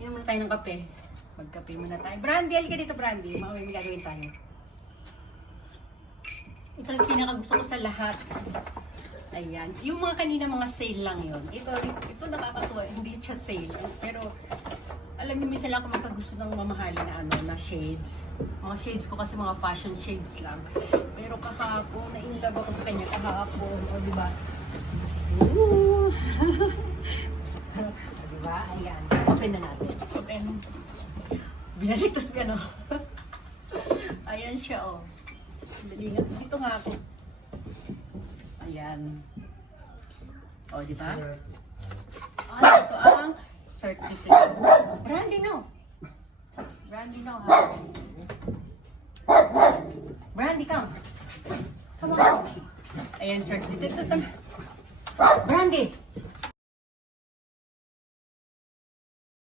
Inom muna tayo ng kape. Magkape muna tayo. Brandy, halika dito, Brandy. Mga may gagawin tayo. Ito yung pinakagusto ko sa lahat. Ayan. Yung mga kanina mga sale lang yun. Ito nakakatuwa. Hindi siya sale. Pero, alam niyo, minsan lang ako magkagusto ng mamahalin na na shades. Mga shades ko kasi mga fashion shades lang. Pero kahapon, na-inlove ako sa kanya kahapon. O, di ba? Ooh! Di ba? Ayan. Open na natin. Open. Binaligtas ko ano. Ayan siya, oh. Dalingat. Dito nga ako. Ayan. O, di ba? Ito ang certificate. Brandy, no. Brandy, no, ha? Brandy, come. Come on. Ayan, certificate. Brandy.